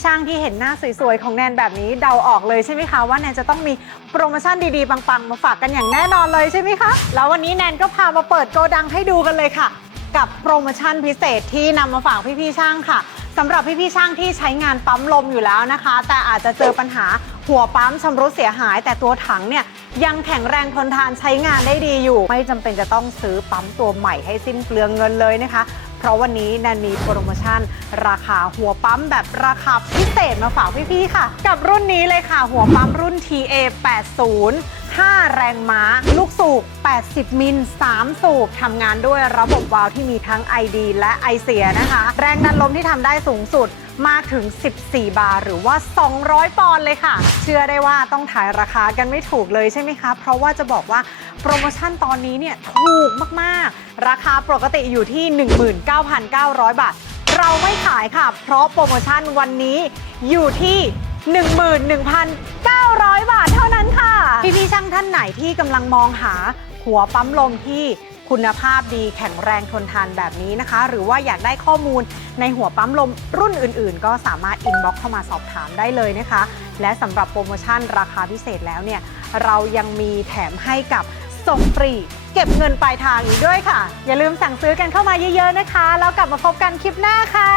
ๆช่างที่เห็นหน้าสวยๆ ของแนนแบบนี้เดาออกเลยใช่ไหมคะ ว่าแนนจะต้องมีโปรโมชั่นดีๆ ปังๆ มาฝากกันอย่างแน่นอนเลยใช่ไหมคะ แล้ววันนี้แนนก็พามาเปิดโกดังให้ดูกันเลยค่ะ กับโปรโมชั่นพิเศษที่นำมาฝากพี่ๆช่างค่ะสำหรับพี่ๆช่างที่ใช้งานปั๊มลมอยู่แล้วนะคะ แต่อาจจะเจอปัญหาหัวปั๊มชำรุดเสียหาย แต่ตัวถังเนี่ยยังแข็งแรงทนทานใช้งานได้ดีอยู่ ไม่จำเป็นจะต้องซื้อปั๊มตัวใหม่ให้สิ้นเปลืองเงินเลยนะคะ เพราะวันนี้แนนมีโปรโมชั่น ราคาหัวปั๊มแบบราคาพิเศษมาฝากพี่ๆค่ะ กับรุ่นนี้เลยค่ะ หัวปั๊มรุ่น TA 80 5 แรงม้า ลูกสูบ 80 มิล 3 สูบ ทำงานด้วยระบบวาล์วที่มีทั้ง ID และไอเสียนะคะ แรงดันลมที่ทำได้สูงสุดมากถึง 14 บาร์หรือว่า 200 ปอนด์เลยค่ะ เชื่อได้ว่าต้องถ่ายราคากันไม่ถูกเลยใช่ไหมคะ เพราะว่าจะบอกว่าโปรโมชั่นตอนนี้เนี่ยถูกมาก ๆ ราคาปกติอยู่ที่ 19,900 บาท เราไม่ขายค่ะ เพราะโปรโมชั่นวันนี้อยู่ที่ 11,900 บาทเท่านั้นค่ะ พี่ๆช่างท่านไหนที่กำลังมองหาหัวปั๊มลมที่คุณภาพดีแข็งแรงทนทานแบบนี้นะคะ หรือว่าอยากได้ข้อมูลในหัวปั๊มลมรุ่นอื่นๆ ก็สามารถอินบ็อกเข้ามาสอบถามได้เลยนะคะ และสำหรับโปรโมชั่นราคาพิเศษแล้วเนี่ย เรายังมีแถมให้กับ ส่งฟรี เก็บเงินปลายทางอีกด้วยค่ะ อย่าลืมสั่งซื้อกันเข้ามาเยอะๆนะคะ แล้วกลับมาพบกันคลิปหน้าค่ะ